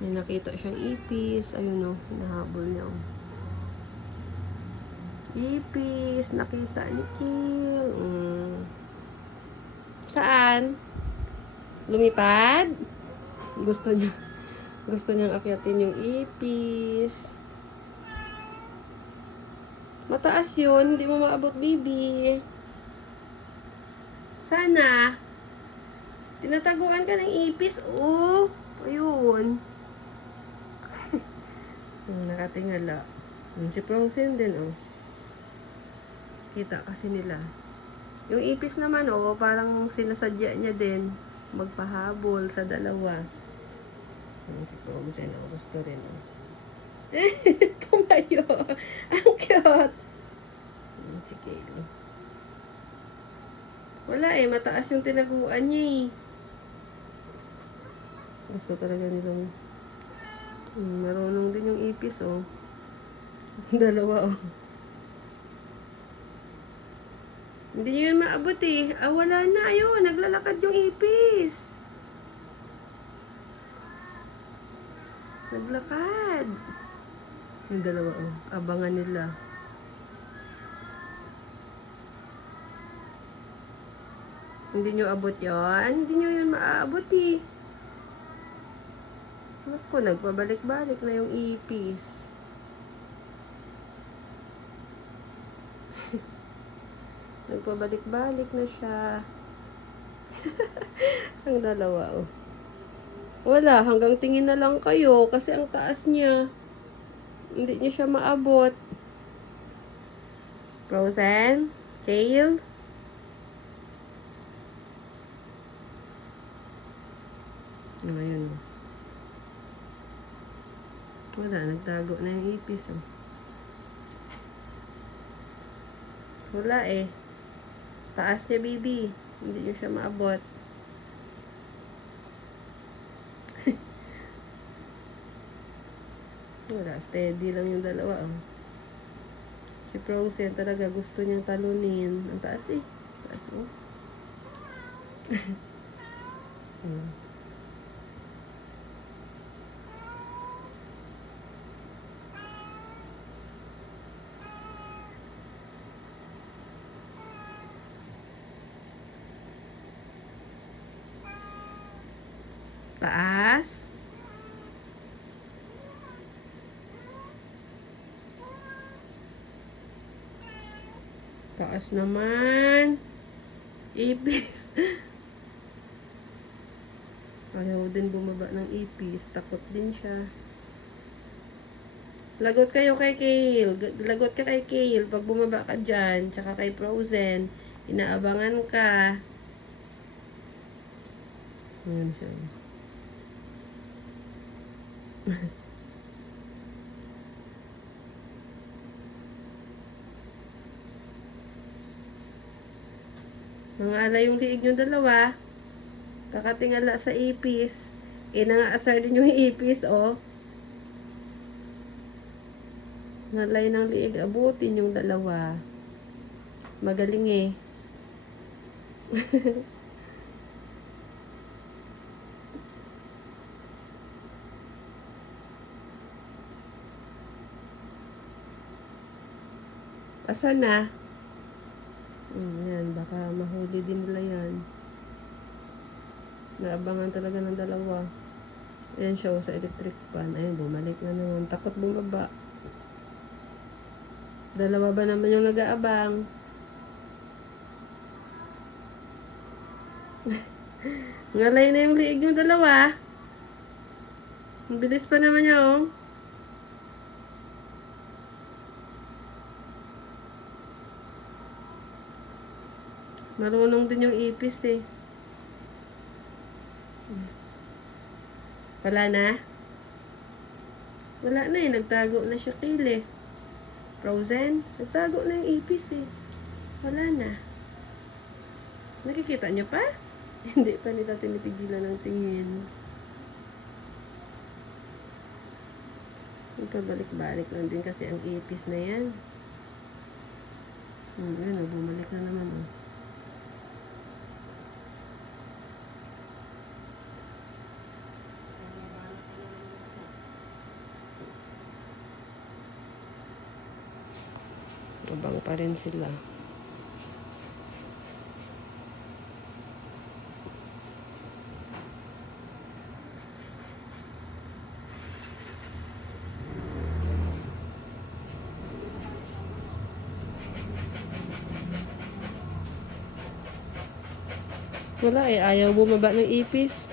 May nakita siyang ipis. Ayun o, nahabol niya o. Ipis, nakita ni Kill. Saan? Lumipad? Gusto niya. Gusto niyang akyatin yung ipis. Mataas yun. Hindi mo maabot, baby. Sana. Tinataguan ka ng ipis. Oh. Ayun. Nakatingala. Si Frozen din, oh. Kita kasi nila. Yung ipis naman, oh, parang sinasadya niya din magpahabol sa dalawa. Si Frozen, oh, gusto rin, oh. Tumayo. Ang cute. Si Kaylee. Wala eh, mataas yung tinaguan niya eh. Gusto talaga nilang marunong din yung ipis, oh. Dalawa, oh. Hindi nyo yun maabot eh. Ah, wala na. Ayun, naglalakad yung ipis. Naglakad. Yung dalawa, oh. Abangan nila. Hindi nyo abot yun? Hindi nyo yun maaabot eh. Naku, nagpabalik-balik na yung ipis. Nagpabalik-balik na siya. Ang dalawa, oh. Wala, hanggang tingin na lang kayo kasi ang taas niya. Hindi niya siya maabot. Frozen? Kale? Ayun. Wala, nagtago na yung ipis, oh. Wala eh. Taas niya, baby. Hindi niyo siya maabot. Wala, steady lang yung dalawa, oh. Si Frozen talaga gusto niyang talunin. Ang taas eh. Taas, oh. Taas. Taas naman. Ipis. Ayaw din bumaba ng ipis. Takot din siya. Lagot kayo kay Kale. Lagot ka kay Kale. Pag bumaba ka dyan. Tsaka kay Frozen. Inaabangan ka. Ayan siya. Nangalay yung liig yung dalawa. Kakatingala sa ipis. Nangaasar din yung ipis, oh. Nalay ng liig. Abutin yung dalawa. Magaling eh. Asa na? Yan, baka mahuli din nila yan. Naabangan talaga ng dalawa. Ayan siya sa electric fan. Ayan, bumalik na naman. Takot bumaba. Dalawa ba naman yung nag-aabang? Ngalay na yung liig yung dalawa. Ang bilis pa naman niya, oh. Marunong din yung ipis eh. Wala na? Wala na eh. Nagtago na siya, Kale eh. Frozen? Nagtago na yung ipis eh. Wala na. Nakikita niyo pa? Hindi pa nila tinitigilan ng tingin. Balik-balik lang din kasi ang ipis na yan. Ayun, bumalik na naman, oh. Abang pa rin sila. Wala eh, ayaw bumaba ng ipis.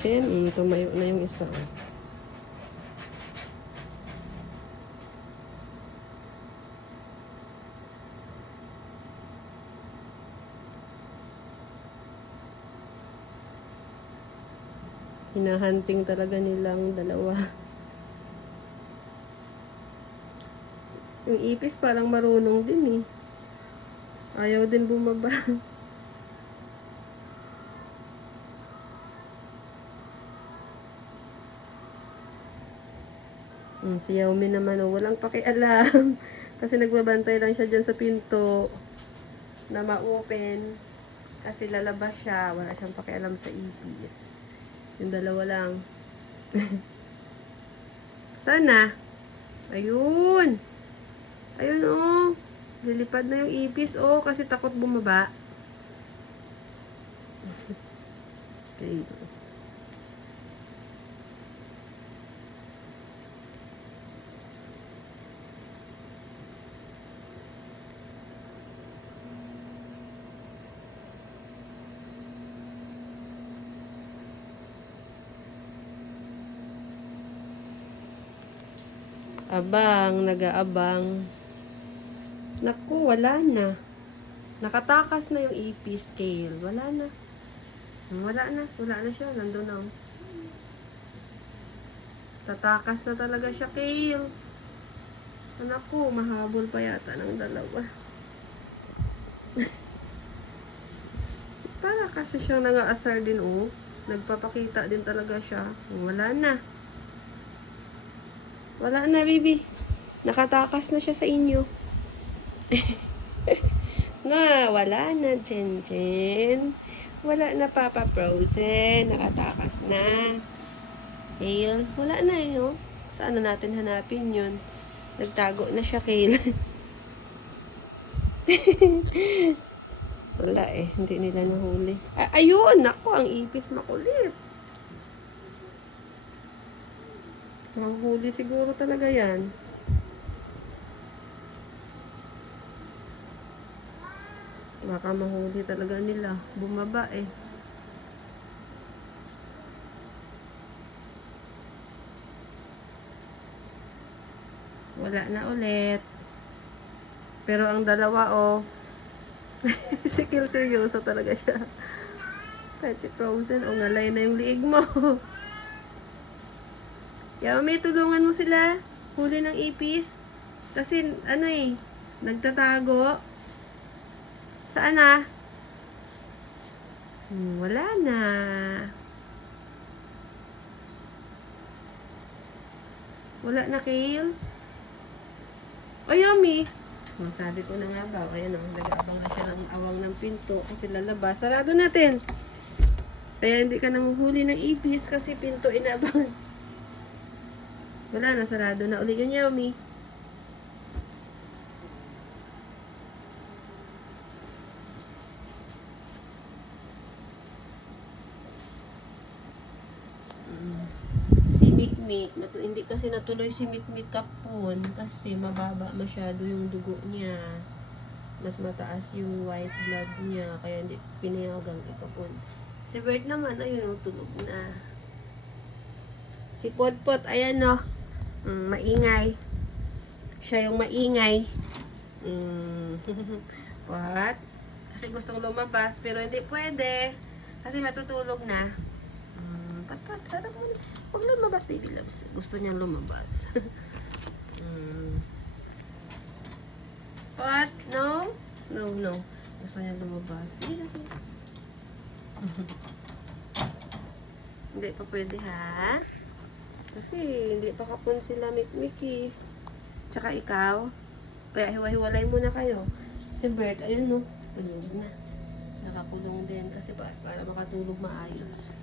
Chen, tumayo na yung isa. Hinahunting talaga nilang dalawa. Yung ipis parang marunong din eh. Ayaw din bumaba. Si Yaomi naman, walang pakialam. Kasi nagbabantay lang siya dyan sa pinto na ma-open. Kasi lalabas siya. Wala siyang pakialam sa ipis. Yung dalawa lang. Sana. Ayun. Ayun oh. Lilipad na yung ipis oh. Kasi takot bumaba. Okay. Abang, nag-aabang. Naku, wala na. Nakatakas na yung ipis scale. Wala na. Wala na siya. Nandun na. Tatakas na talaga siya, Kale. Naku, mahabol pa yata ng dalawa. Para kasi siyang nag-aasar din, oh. Nagpapakita din talaga siya. Wala na. Wala na, baby. Nakatakas na siya sa inyo. Nga, wala na, Jen Jen. Wala na, Papa Frozen. Nakatakas na. Kale, wala na yun. Saan na natin hanapin yun? Nagtago na siya, Kale. Wala eh. Hindi nila nahuli. Ayun! Ako, ang ipis makulit. Ang huli siguro talaga yan. Baka mahuli talaga nila. Bumaba eh. Wala na ulit. Pero ang dalawa oh. Si Kill seryoso talaga siya. Pati Frozen oh, ngalay na yung liig mo. Yaomi, tulungan mo sila. Huli ng ipis. Kasi, ano eh, nagtatago. Saan na? Wala na. Wala na, Kale. O, Yaomi. Sabi ko na nga ba, ayan o, nag-aabang na siya ng awang ng pinto kasi lalabas. Sarado natin. Kaya hindi ka nanguhuli ng ipis kasi pinto inaabangan. Wala na, sarado na uli yun, Yaomi. Si Mikmik, hindi kasi natuloy si Mikmik kapon kasi mababa masyado yung dugo niya. Mas mataas yung white blood niya, kaya hindi pinayagang ikapon. Si Bert naman, ayun, tulog na. Si Potpot, ayan no. Maingay. Siya yung maingay. What? Kasi gustong lumabas, pero hindi pwede. Kasi matutulog na. Pat, sarap mo. Huwag lumabas, baby loves. Gusto niyang lumabas. What? No? No. Gusto niyang lumabas. Sige na, sige. Hindi pa pwede, ha? Kasi hindi pa kapon sila Mikmiki. Tsaka ikaw. Kaya hiwa-hiwalay muna kayo. Si Bert, ayun no. Tulog na. Nakakulong din kasi para makatulog maayos.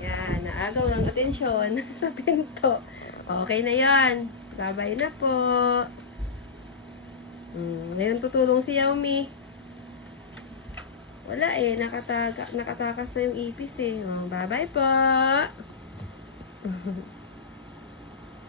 Yan, naagaw ng atensyon sa pinto. Okay na yan. Bye-bye na po. Ngayon tutulong si Xiaomi. Wala eh, nakatakas na yung ipis eh. Bye-bye po.